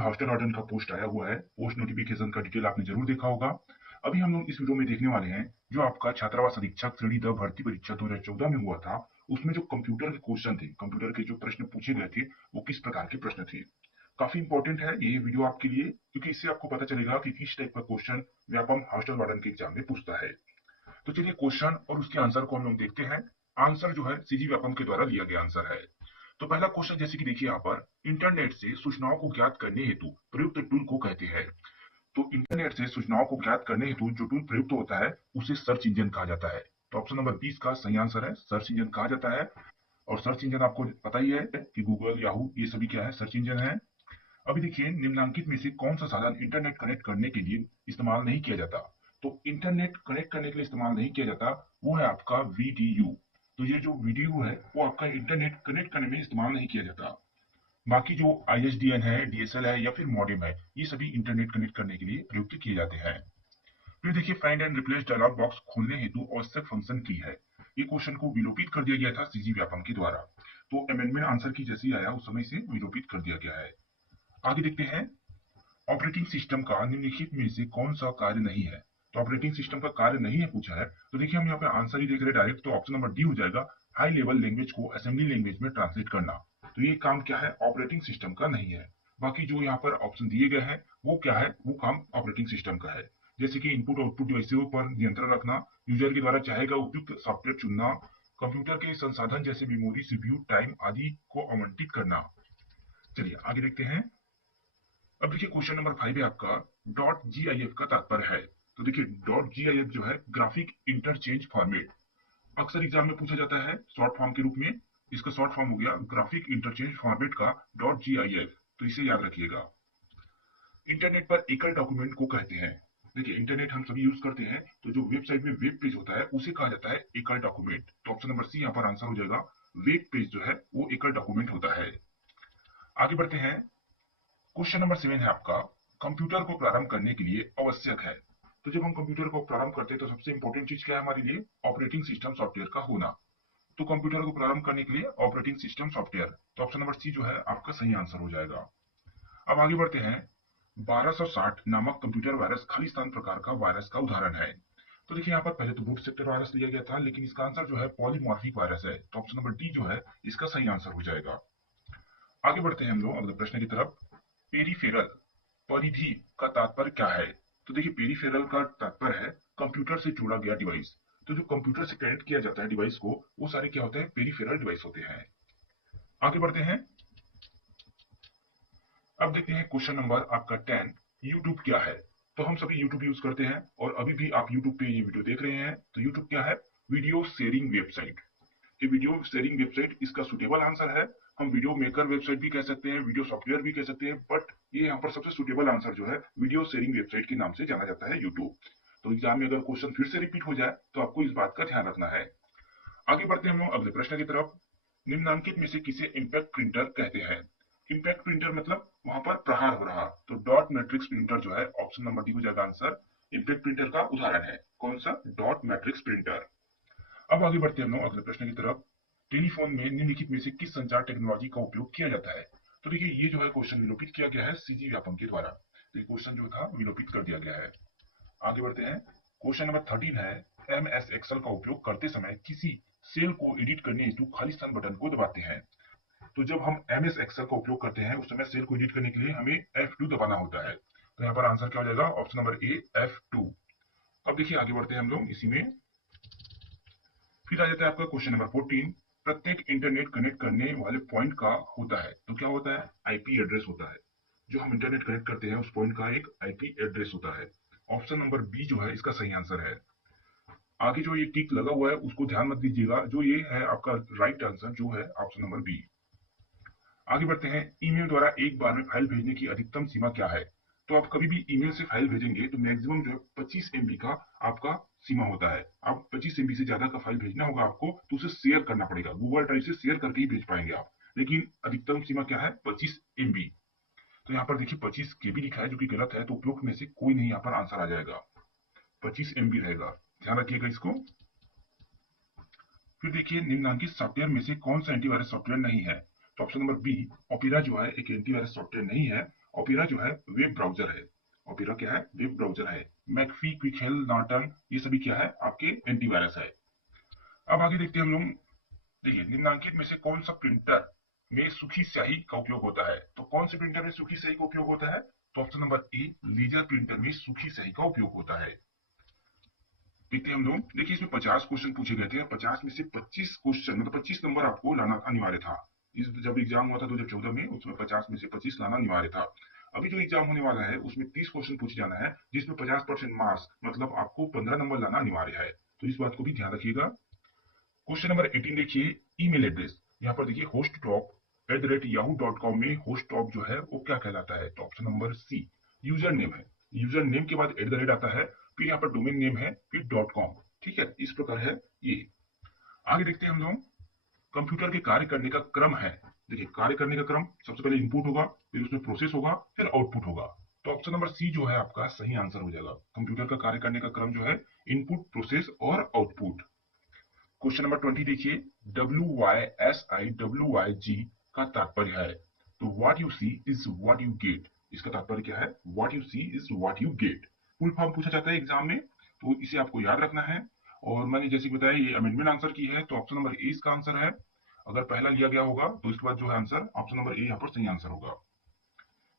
Hostel warden का post आया हुआ है। पोस्ट नोटिफिकेशन का डिटेल आपने जरूर देखा होगा। अभी हम लोग इस वीडियो में देखने वाले हैं जो आपका छात्रावास अधीक्षक श्रेणी द भर्ती परीक्षा 2014 में हुआ था, उसमें जो कंप्यूटर के क्वेश्चन थे, कंप्यूटर के जो प्रश्न पूछे गए थे, वो किस प्रकार के प्रश्न थे। काफी इंपॉर्टेंट है ये वीडियो आपके लिए, क्योंकि इससे आपको पता चलेगा कि किस टाइप का क्वेश्चन व्यापम हॉस्टल वार्डन के एग्जाम में पूछता है। तो चलिए क्वेश्चन और उसके आंसर को हम लोग देखते हैं। आंसर जो है सीजी व्यापम के द्वारा दिया गया आंसर है। तो पहला क्वेश्चन जैसे कि देखिए यहाँ पर, इंटरनेट से सूचनाओं को ज्ञात करने हेतु प्रयुक्त टूल को कहते हैं। तो इंटरनेट से सूचनाओं को ज्ञात करने हेतु जो टूल प्रयुक्त होता है उसे सर्च इंजन कहा जाता है। तो ऑप्शन नंबर 20 का सही आंसर है, सर्च इंजन कहा जाता है। और सर्च इंजन आपको पता ही है कि गूगल, याहू, ये सभी क्या है, सर्च इंजन है। अभी देखिए निम्नलिखित में से कौन सा साधन इंटरनेट कनेक्ट करने के लिए इस्तेमाल नहीं किया जाता। तो इंटरनेट कनेक्ट करने के लिए इस्तेमाल नहीं किया जाता, वो है आपका वीडीयू। तो ये जो वीडीयू है वो आपका इंटरनेट कनेक्ट करने में इस्तेमाल नहीं किया जाता। बाकी जो आईएसडीएन है, डीएसएल है या फिर मॉडेम है, ये सभी इंटरनेट कनेक्ट करने के लिए प्रयुक्त किए जाते हैं। फिर देखिए find and replace dialog box खोलने हेतु आवश्यक फंक्शन की है। ये क्वेश्चन को विलोपित कर दिया गया था सीजी व्यापम के द्वारा। तो अमेंडमेंट आंसर की जैसे ही आया उस समय से विलोपित कर दिया गया है। आगे देखते हैं, ऑपरेटिंग सिस्टम का निम्नलिखित में से कौन सा कार्य नहीं है। तो ऑपरेटिंग सिस्टम का कार्य नहीं है पूछा है, तो देखिए हम यहाँ पे आंसर ही देख रहे हैं डायरेक्ट, तो ऑप्शन नंबर डी हो जाएगा, हाई लेवल लैंग्वेज को असेंबली लैंग्वेज में ट्रांसलेट करना। तो ये काम क्या है, ऑपरेटिंग सिस्टम का नहीं है। बाकी जो यहाँ पर ऑप्शन दिए गए हैं वो क्या है, वो काम ऑपरेटिंग सिस्टम का है। जैसे कि इनपुट आउटपुट डिवाइसों पर नियंत्रण रखना, यूजर के द्वारा चाहेगा उपयुक्त सॉफ्टवेयर चुनना, कंप्यूटर के संसाधन जैसे मेमोरी, सीपीयू, टाइम आदि को आवंटित करना। चलिए आगे देखते हैं। अब देखिए क्वेश्चन नंबर 5 है आपका, डॉट जीआईएफ का तात्पर्य है। तो देखिए डॉट जीआईएफ जो है ग्राफिक इंटरचेंज फॉर्मेट, अक्सर एग्जाम में पूछा जाता है शॉर्ट फॉर्म के रूप में। इसका शॉर्ट फॉर्म हो गया ग्राफिक इंटरचेंज फॉर्मेट का डॉट जीआईएफ। तो इसे याद रखिएगा। इंटरनेट पर एकल डॉक्यूमेंट को कहते हैं। देखिए इंटरनेट हम सभी यूज करते हैं, तो जो वेबसाइट में वेब पेज होता है उसे कहा जाता है एकल डॉक्यूमेंट। तो ऑप्शन नंबर सी यहाँ पर आंसर हो जाएगा, वेब पेज जो है वो एकल डॉक्यूमेंट होता है। आगे बढ़ते हैं। क्वेश्चन नंबर 7 है आपका, कंप्यूटर को प्रारंभ करने के लिए आवश्यक है। तो जब हम कंप्यूटर को प्रारंभ करते हैं तो सबसे इंपॉर्टेंट चीज क्या है हमारे लिए, ऑपरेटिंग सिस्टम सॉफ्टवेयर का होना। तो कंप्यूटर को प्रारंभ करने के लिए ऑपरेटिंग सिस्टम सॉफ्टवेयर, तो ऑप्शन नंबर सी जो है आपका सही आंसर हो जाएगा। अब आगे बढ़ते हैं। 1260 नामक कंप्यूटर वायरस खालिस्तान प्रकार का वायरस का उदाहरण है। तो देखिए यहाँ पर पहले तो बूट सेक्टर वायरस लिया गया था, लेकिन इसका आंसर जो है पॉलीमॉर्फिक वायरस है। तो ऑप्शन नंबर डी जो है इसका सही आंसर हो जाएगा। आगे बढ़ते हैं हम लोग अगले प्रश्न की तरफ। पेरीफेरल, परिधि का तात्पर्य क्या है। तो देखिए पेरीफेरल का तात्पर्य है कंप्यूटर से जोड़ा गया डिवाइस। तो जो कंप्यूटर से कनेक्ट किया जाता है डिवाइस को, वो सारे क्या होते हैं, पेरीफेरल डिवाइस होते हैं। आगे बढ़ते हैं। अब देखते हैं क्वेश्चन नंबर आपका 10, यूट्यूब क्या है। तो हम सभी यूट्यूब यूज करते हैं और अभी भी आप यूट्यूब पे ये वीडियो देख रहे हैं। तो यूट्यूब क्या है, वीडियो शेयरिंग वेबसाइट। ये वीडियो शेयरिंग वेबसाइट इसका सुटेबल आंसर है। हम वीडियो मेकर वेबसाइट भी कह सकते हैं, वीडियो सॉफ्टवेयर भी कह सकते हैं, बट ये यहाँ पर सबसे सुटेबल आंसर जो है वीडियो शेयरिंग वेबसाइट के नाम से जाना जाता है यूट्यूब। तो एग्जाम में अगर क्वेश्चन फिर से रिपीट हो जाए तो आपको इस बात का ध्यान रखना है। आगे बढ़ते हैं हम लोग अगले प्रश्न की तरफ। निम्नलिखित में से किसे इंपैक्ट प्रिंटर कहते हैं। इंपैक्ट प्रिंटर मतलब वहां पर प्रहार हो रहा, तो डॉट मैट्रिक्स प्रिंटर जो है ऑप्शन नंबर डी हो जाएगा आंसर। इंपैक्ट प्रिंटर का उदाहरण है कौन सा, डॉट मैट्रिक्स प्रिंटर। अब आगे बढ़ते हैं हम लोग अगले प्रश्न की तरफ। टेलीफोन में निम्नलिखित में से किस संचार टेक्नोलॉजी का उपयोग किया जाता है। तो देखिए ये जो है क्वेश्चन विलोपित किया गया है सीजी व्यापम के द्वारा। तो ये क्वेश्चन जो था विलोपित कर दिया गया है। आगे बढ़ते हैं। क्वेश्चन नंबर 13 है, एम एस एक्सेल का उपयोग करते समय किसी सेल को एडिट करने हेतु खालिस्तान बटन को दबाते हैं। तो जब हम एम एस एक्सेल का उपयोग करते हैं उस समय सेल को एडिट करने के लिए हमें F2 दबाना होता है। तो यहाँ पर आंसर क्या हो जाएगा, ऑप्शन नंबर ए F2। अब देखिए आगे बढ़ते हैं हम लोग इसी में। फिर आ जाता है आपका क्वेश्चन नंबर 14, प्रत्येक इंटरनेट कनेक्ट करने वाले पॉइंट का होता है। तो क्या होता है, आईपी एड्रेस होता है। जो हम इंटरनेट कनेक्ट करते हैं उस पॉइंट का एक आईपी एड्रेस होता है। ऑप्शन नंबर बी जो है इसका सही आंसर है। आगे जो ये टिक लगा हुआ है उसको ध्यान मत दीजिएगा, जो ये है आपका राइट आंसर जो है ऑप्शन नंबर बी। आगे बढ़ते हैं। ईमेल द्वारा एक बार में फाइल भेजने की अधिकतम सीमा क्या है। तो आप कभी भी ईमेल से फाइल भेजेंगे तो मैक्सिमम जो है 25 एमबी का आपका सीमा होता है। आप 25 एमबी से ज्यादा का फाइल भेजना होगा आपको तो उसे शेयर करना पड़ेगा, गूगल ड्राइव से शेयर करके ही भेज पाएंगे आप। लेकिन अधिकतम सीमा क्या है, 25 एमबी। तो यहाँ पर देखिए 25 केबी लिखा है जो कि गलत है, तो उपयुक्त में से कोई नहीं यहाँ पर आंसर आ जाएगा, 25 एमबी रहेगा, ध्यान रखिएगा इसको। फिर देखिए निम्नलिखित सॉफ्टवेयर में से कौन सा एंटीवायरस सॉफ्टवेयर नहीं है। तो ऑप्शन नंबर बी, ओपेरा जो है एक एंटीवायरस सॉफ्टवेयर नहीं है। ओपेरा जो है वेब ब्राउजर है। ओपेरा क्या है? वेब ब्राउजर है। मैकफी, क्विक हेल्प, नॉर्टन, ये सभी क्या है? आपके एंटीवायरस है। अब आगे देखते हैं हम लोग। देखिए, निम्नलिखित में से कौन सा प्रिंटर में सूखी स्याही का उपयोग होता है? तो कौन से प्रिंटर में सूखी स्याही का उपयोग होता है? तो option number A, laser printer में सूखी स्याही का उपयोग होता है। देखते हैं हम लोग। देखिए, इसमें 50 क्वेश्चन पूछे गए थे, 50 में से 25 क्वेश्चन मतलब 25 नंबर आपको लाना अनिवार्य था। इस जब एग्जाम हुआ था 2014 में, उसमें 50 में से 25 लाना अनिवार्य था। अभी जो एग्जाम होने वाला है उसमें 30 क्वेश्चन पूछे जाना है, जिसमें 50% मार्क्स मतलब आपको 15 नंबर लाना अनिवार्य है। तो इस बात को भी ध्यान रखिएगा। क्वेश्चन नंबर 18 देखिए, ईमेल एड्रेस। यहाँ पर देखिए, होस्ट टॉप @yahoo.com में होस्ट टॉप जो है वो क्या कहलाता है? तो option number C, user name है। यूजर नेम के बाद आता है, फिर यहाँ पर डोमेन नेम है, फिर .com। ठीक है, इस प्रकार है ये। आगे देखते हैं हम लोग। कंप्यूटर के कार्य करने का क्रम है। देखिए, कार्य करने का क्रम, सबसे पहले इनपुट होगा, फिर उसमें प्रोसेस होगा, फिर आउटपुट होगा। तो ऑप्शन नंबर सी जो है आपका सही आंसर हो जाएगा। कंप्यूटर का कार्य करने का क्रम जो है इनपुट, प्रोसेस और आउटपुट। क्वेश्चन नंबर 20 देखिए, WYSIWYG का तात्पर्य है। तो what you see is what you get. इसका तात्पर्य क्या है? What you see is what you get. Full form पूछा जाता है एग्जाम में, तो इसे आपको याद रखना है। और मैंने जैसे बताया ये अमेंडमेंट आंसर की है, तो ऑप्शन नंबर ए इसका आंसर है। अगर पहला लिया गया होगा तो इसके बाद जो है आंसर ऑप्शन नंबर ए यहाँ पर सही आंसर होगा।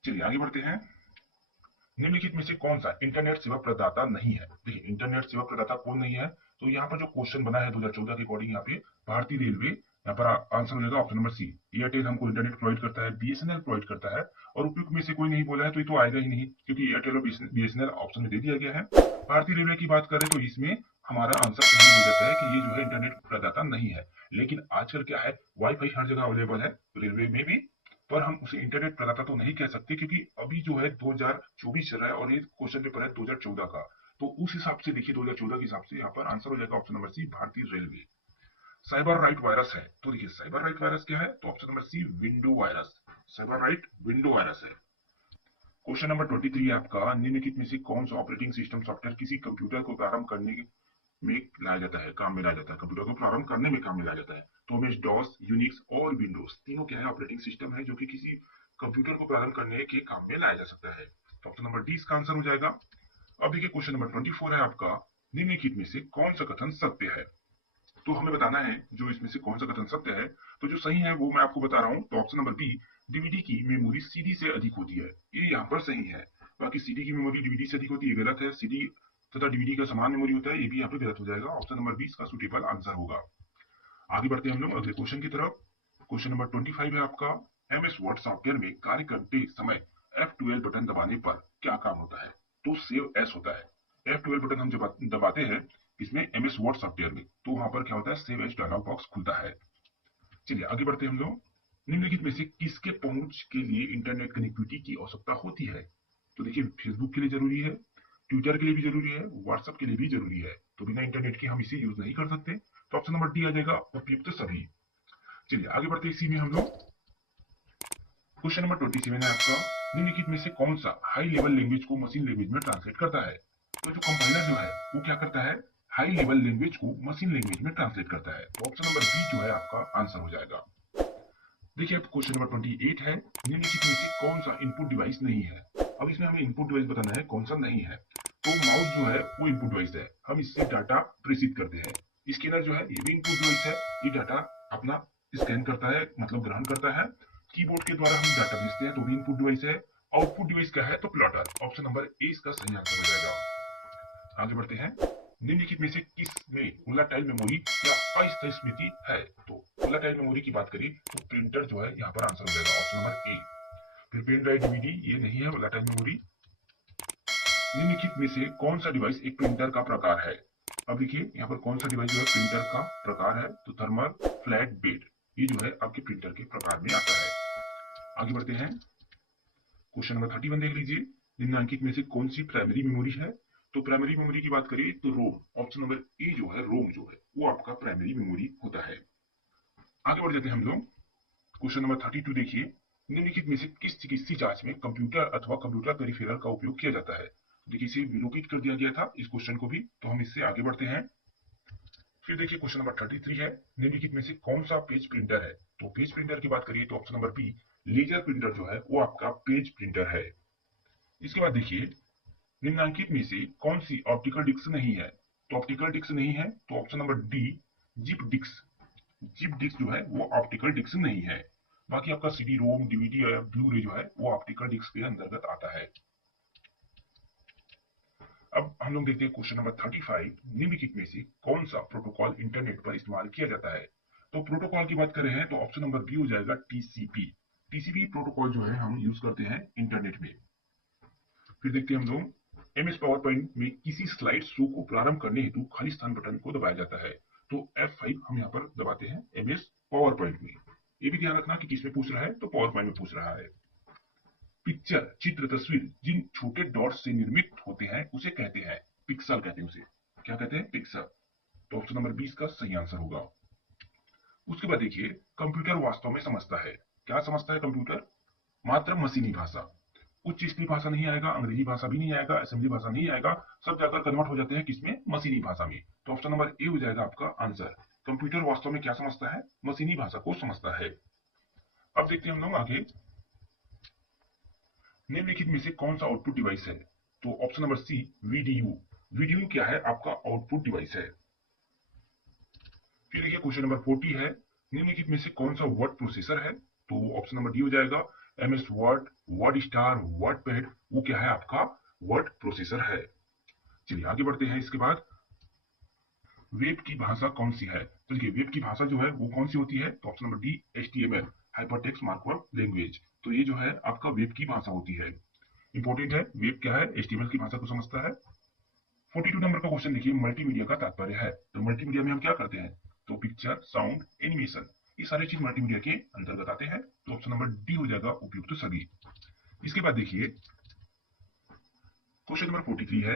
चलिए आगे बढ़ते हैं। निम्नलिखित में से कौन सा इंटरनेट सेवा प्रदाता नहीं है? देखिए, इंटरनेट सेवा प्रदाता कौन नहीं है? तो यहाँ पर जो क्वेश्चन बना है 2014 के अकॉर्डिंग, यहाँ पे भारतीय रेलवे, यहाँ पर आंसर हो जाएगा ऑप्शन नंबर सी। एयरटेल हमको इंटरनेट प्रोवाइड करता है, बीएसएनएल प्रोवाइड करता है, और उपयुक्त में से कोई नहीं बोला है तो ये तो आएगा ही नहीं, क्योंकि एयरटेल और बीएसएनएल ऑप्शन में दे दिया गया है। भारतीय रेलवे की बात करें तो इसमें हमारा आंसर सही हो जाता है कि ये जो है इंटरनेट प्रदाता नहीं है। लेकिन आजकल क्या है, वाईफाई हर जगह अवेलेबल है रेलवे में भी, पर हम उसे इंटरनेट प्रदाता तो नहीं कह सकते, क्योंकि अभी जो है 2024 चल रहा है और ये क्वेश्चन पेपर है 2014 का। तो उस हिसाब से देखिए, 2014 के हिसाब से यहाँ पर आंसर हो जाएगा ऑप्शन नंबर सी, भारतीय रेलवे। साइबर राइट वायरस है, तो देखिए साइबर राइट वायरस क्या है? तो option number C, window virus. Cyber right window virus है। क्वेश्चन नंबर 23 है आपका, निम्नलिखित में से कौन सा ऑपरेटिंग सिस्टम सॉफ्टवेयर किसी कंप्यूटर को प्रारंभ करने में लाया जाता है, काम में लाया जाता है, कंप्यूटर को प्रारंभ करने में काम में लाया जाता है? तो हमें डॉस, यूनिक्स और विंडोज तीनों क्या है? ऑपरेटिंग सिस्टम है जो कि किसी कंप्यूटर को प्रारंभ करने के काम में लाया जा सकता है। तो ऑप्शन नंबर डी इसका आंसर हो जाएगा। अब देखिए, क्वेश्चन नंबर 24 है आपका, निम्नलिखित में से कौन सा कथन सत्य है? तो हमें बताना है जो इसमें से कौन सा कथन सत्य है। तो जो सही है वो मैं आपको बता रहा हूँ। तो ऑप्शन नंबर बी, डीवीडी की मेमोरी सीडी से अधिक होती है, ये यहाँ पर सही है। बाकी सीडी की मेमोरी डीवीडी से अधिक होती है, गलत है। सीडी तथा डीवीडी का समान मेमोरी होता है, ये भी यहाँ पे गलत हो जाएगा। ऑप्शन नंबर बी इसका सुटेबल आंसर होगा। आगे बढ़ते हैं हम लोग अगले क्वेश्चन की तरफ। क्वेश्चन नंबर 25 है आपका, एमएस वर्ड सॉफ्टवेयर में कार्य करते समय F12 बटन दबाने पर क्या काम होता है? तो सेव एस होता है। F12 बटन हम जब दबाते हैं इसमें एमएस वर्ड सॉफ्टवेयर में, तो वहां पर क्या होता है? सेव एस डायलॉग बॉक्स खुलता है। चलिए आगे बढ़ते हैं हम लोग। निम्नलिखित में से किसके पहुंच के लिए इंटरनेट कनेक्टिविटी की आवश्यकता होती है? तो देखिए, फेसबुक के लिए जरूरी है, ट्विटर के लिए भी जरूरी है, व्हाट्सएप के लिए भी जरूरी है। तो बिना इंटरनेट के हम इसे यूज नहीं कर सकते। तो ऑप्शन नंबर डी आ जाएगा, उपयुक्त सभी। चलिए आगे बढ़ते हैं इसी में हम लोग। क्वेश्चन नंबर 27 है आपका, निम्नलिखित में से कौन सा हाई लेवल लैंग्वेज को मशीन लैंग्वेज में ट्रांसलेट करता है? तो जो कंपाइलर जो है वो क्या करता है? हाई लेवल लैंग्वेज को मशीन लैंग्वेज में ट्रांसलेट करता है। तो ऑप्शन नंबर बी जो है आपका आंसर हो जाएगा। देखिए, अब क्वेश्चन नंबर 28 है, निम्नलिखित में से कौन सा इनपुट डिवाइस नहीं है? अब इसमें हमें इनपुट डिवाइस बताना है कौन सा नहीं है। तो माउस जो है वो इनपुट डिवाइस है, हम इससे डाटा प्रेषित करते हैं। स्कैनर जो है ये भी इनपुट डिवाइस है, ये डाटा अपना स्कैन करता है, मतलब ग्रहण करता है। कीबोर्ड के द्वारा हम डाटा भेजते हैं, तो भी इनपुट डिवाइस है। आउटपुट डिवाइस क्या है? तो प्लॉटर। ऑप्शन नंबर ए इसका सही आंसर हो जाएगा। आगे बढ़ते हैं। निम्नलिखित में से किस में वोलाटाइल मेमोरी या अस्थायी स्मृति है? तो वोलाटाइल मेमोरी की बात करें तो प्रिंटर जो है यहाँ पर आंसर हो जाएगा, ऑप्शन नंबर ए। फिर पेन ड्राइव, डीवीडी, ये नहीं है वोलाटाइल मेमोरी। निम्नलिखित में से कौन सा डिवाइस एक प्रिंटर का प्रकार है? अब देखिए, यहाँ पर कौन सा डिवाइस जो है प्रिंटर का प्रकार है? तो थर्मल फ्लैट बेड, ये जो है आपके प्रिंटर के प्रकार में आता है। आगे बढ़ते हैं। क्वेश्चन नंबर 31 देख लीजिए, निम्नलिखित में से कौन सी प्राइमरी मेमोरी है? तो प्राइमरी मेमोरी की बात करें तो रोम। ऑप्शन नंबर ए जो है रोम जो है वो आपका प्राइमरी मेमोरी होता है। आगे बढ़ जाते हैं हम लोग। क्वेश्चन नंबर 32 देखिए, निम्नलिखित में से किस चिकित्सीय जांच में कंप्यूटर अथवा कंप्यूटर पेरिफेरल का उपयोग किया जाता है? देखिए, इसे विलोपित कर दिया गया था इस क्वेश्चन को भी, तो हम इससे आगे बढ़ते हैं। फिर देखिए, क्वेश्चन नंबर 33 है, निम्नलिखित में से कौन सा पेज प्रिंटर है? तो पेज प्रिंटर की बात करिए तो option number B, laser printer जो है वो आपका पेज प्रिंटर है। इसके बाद देखिए, निम्नलिखित में से कौन सी ऑप्टिकल डिस्क नहीं है? तो ऑप्टिकल डिस्क नहीं है तो option number D, zip disk. Zip disk जो है वो ऑप्टिकल डिस्क नहीं है। बाकी आपका सीडी रोम, डीवीडी या ब्लू रे जो है वो ऑप्टिकल डिस्क के अंतर्गत आता है। अब हम लोग देखते हैं क्वेश्चन नंबर 35। निम्नलिखित में से कौन सा प्रोटोकॉल इंटरनेट पर इस्तेमाल किया जाता है? तो प्रोटोकॉल की बात करें हैं तो ऑप्शन नंबर बी हो जाएगा टीसीपी। टीसीपी प्रोटोकॉल जो है हम यूज करते हैं इंटरनेट में। फिर देखते हैं हम लोग, एमएस पावर पॉइंट में किसी स्लाइड शो को प्रारंभ करने हेतु खाली स्थान बटन को दबाया जाता है। तो F5 हम यहाँ पर दबाते हैं एमएस पावर पॉइंट में। ये भी ध्यान रखना कि किसमें पूछ रहा है, तो पावर पॉइंट में पूछ रहा है। पिक्चर, चित्र, तस्वीर जिन छोटे डॉट्स से निर्मित होते हैं उसे कहते हैं पिक्सल कहते हैं उसे। क्या कहते हैं? पिक्सल। तो ऑप्शन नंबर 20 का सही आंसर होगा। उसके बाद देखिए, कंप्यूटर वास्तव में समझता है। क्या समझता है कंप्यूटर? मात्र मशीनी भाषा। उच्च स्तरीय भाषा नहीं आएगा, अंग्रेजी भाषा भी नहीं आएगा, असेंबली भाषा नहीं आएगा, सब जाकर कन्वर्ट हो जाते हैं किसमें? मशीनी भाषा में। तो ऑप्शन नंबर ए हो जाएगा आपका आंसर। कंप्यूटर वास्तव में क्या समझता है? मशीनी भाषा को समझता है। अब देखते हैं हम लोग आगे, निम्नलिखित में से कौन सा आउटपुट डिवाइस है? तो option number C, VDU. VDU क्या है? आपका आउटपुट डिवाइस है। फिर देखिए क्वेश्चन नंबर 40 है, निम्नलिखित में से कौन सा वर्ड प्रोसेसर है? तो ऑप्शन नंबर डी हो जाएगा MS word, word star, word pad. वो क्या है? आपका वर्ड प्रोसेसर है। चलिए आगे बढ़ते हैं। इसके बाद, वेब की भाषा कौन सी है? तो देखिए, वेब की भाषा जो है वो कौन सी होती है? तो option number D, HTML, hypertext markup language. तो ये जो है आपका वेब की भाषा होती है। इंपॉर्टेंट है, वेब क्या है? एचटीएमएल की भाषा को समझता है। 42 नंबर का क्वेश्चन देखिए, मल्टीमीडिया का तात्पर्य है। तो मल्टीमीडिया में हम क्या करते हैं? तो पिक्चर, साउंड, एनिमेशन, ये सारे चीज मल्टीमीडिया के अंतर्गत आते हैं। तो ऑप्शन नंबर डी हो जाएगा उपयुक्त सभी। इसके बाद देखिए, क्वेश्चन नंबर 43 है,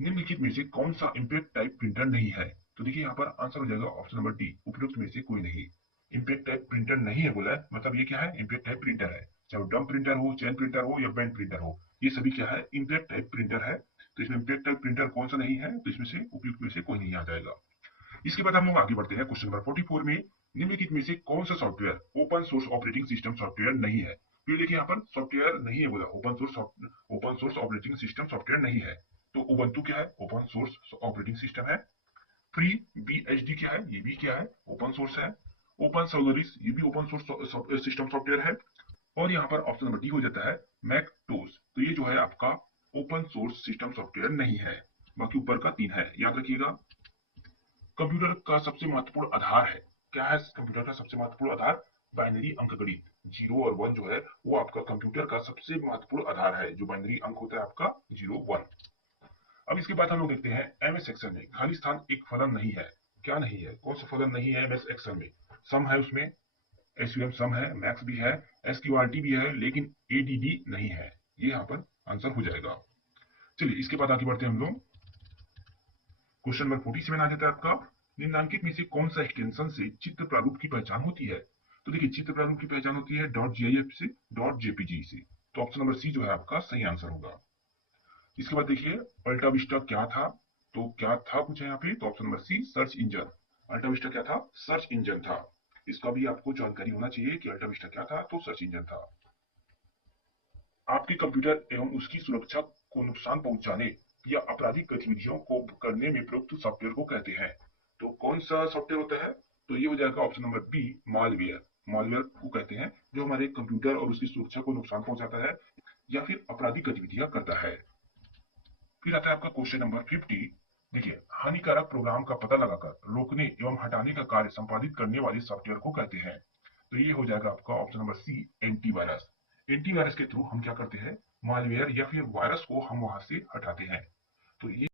निम्नलिखित में से कौन सा इम्पैक्ट टाइप प्रिंटर नहीं है? तो देखिए यहाँ पर आंसर हो जाएगा ऑप्शन नंबर डी, उपयुक्त में से कोई नहीं। इम्पैक्ट टाइप प्रिंटर नहीं है बोला है, मतलब ये क्या है? इम्पैक्ट टाइप प्रिंटर है। चाहे वो डम प्रिंटर हो, चैन प्रिंटर हो या बैंड प्रिंटर हो, ये सभी क्या है? इम्पैक्ट टाइप प्रिंटर है। तो इसमें इम्पैक्ट टाइप प्रिंटर कौन सा नहीं है? तो इसमें से उपयुक्त में से कोई नहीं आ जाएगा। इसके बाद हम लोग आगे बढ़ते हैं क्वेश्चन नंबर 44 में, निम्नलिखित में से कौन सा software open source operating system software नहीं है? फिर देखिए यहाँ पर सॉफ्टवेयर नहीं है बोला, open source operating system software नहीं है। तो उबंटू क्या है? ओपन सोर्स ऑपरेटिंग सिस्टम है। फ्री बीएचडी क्या है? ये भी क्या है? ओपन सोर्स है। ओपन सोलरिस, ये भी ओपन सोर्स सिस्टम सॉफ्टवेयर है। और यहाँ पर ऑप्शन नंबर डी हो जाता है मैकटोस। तो ये जो है आपका ओपन सोर्स सिस्टम सॉफ्टवेयर नहीं है। बाकी ऊपर का 3 है, याद रखिएगा। कंप्यूटर का सबसे महत्वपूर्ण आधार है। क्या है कंप्यूटर का सबसे महत्वपूर्ण आधार? बाइनरी अंकगणित। 0 और 1 जो है वो आपका कंप्यूटर का सबसे महत्वपूर्ण आधार है। जो बाइनरी अंक होता है आपका 0 1। अब इसके बाद हम लोग देखते हैं, एमएस एक्सेल में खाली स्थान एक फलन नहीं है। क्या नहीं है? कौन सा फलन नहीं है एमएस एक्सेल में? सम है उसमें, एसवीएम सम है, मैक्स भी है, एसक्यूआरटी भी है, लेकिन एडीडी नहीं है। ये यहाँ पर आंसर हो जाएगा। चलिए इसके बाद आगे बढ़ते हैं हम लोग। क्वेश्चन नंबर 47 आ जाता है आपका, निम्नलिखित में से कौन सा एक्सटेंशन से चित्र प्रारूप की पहचान होती है? तो देखिए, चित्र प्रारूप की पहचान होती है डॉट जीआईएफ से, डॉट जेपीजी से। तो ऑप्शन नंबर सी जो है आपका सही आंसर होगा। इसके बाद देखिए, अल्टा विस्टा क्या था? तो क्या था पूछा यहाँ पे? तो option number C, search engine. AltaVista क्या था? सर्च इंजन था। इसका भी आपको जानकारी होना चाहिए कि अल्टा विस्टा क्या था, तो सर्च इंजन था। आपके कंप्यूटर एवं उसकी सुरक्षा को नुकसान पहुंचाने या आपराधिक गतिविधियों को करने में प्रयुक्त सॉफ्टवेयर को कहते हैं। तो कौन सा सॉफ्टवेयर होता है? तो ये हो जाएगा option number B, malware. Malware को कहते हैं जो हमारे कंप्यूटर और उसकी सुरक्षा को नुकसान पहुंचाता है या फिर आपराधिक गतिविधियां करता है। फिर आता है आपका क्वेश्चन नंबर 50। देखिए, हानिकारक प्रोग्राम का पता लगाकर रोकने एवं हटाने का कार्य संपादित करने वाले सॉफ्टवेयर को कहते हैं। तो ये हो जाएगा आपका option number C, antivirus. Antivirus के थ्रू हम क्या करते हैं? मालवेयर या फिर वायरस को हम वहां से हटाते हैं। तो ये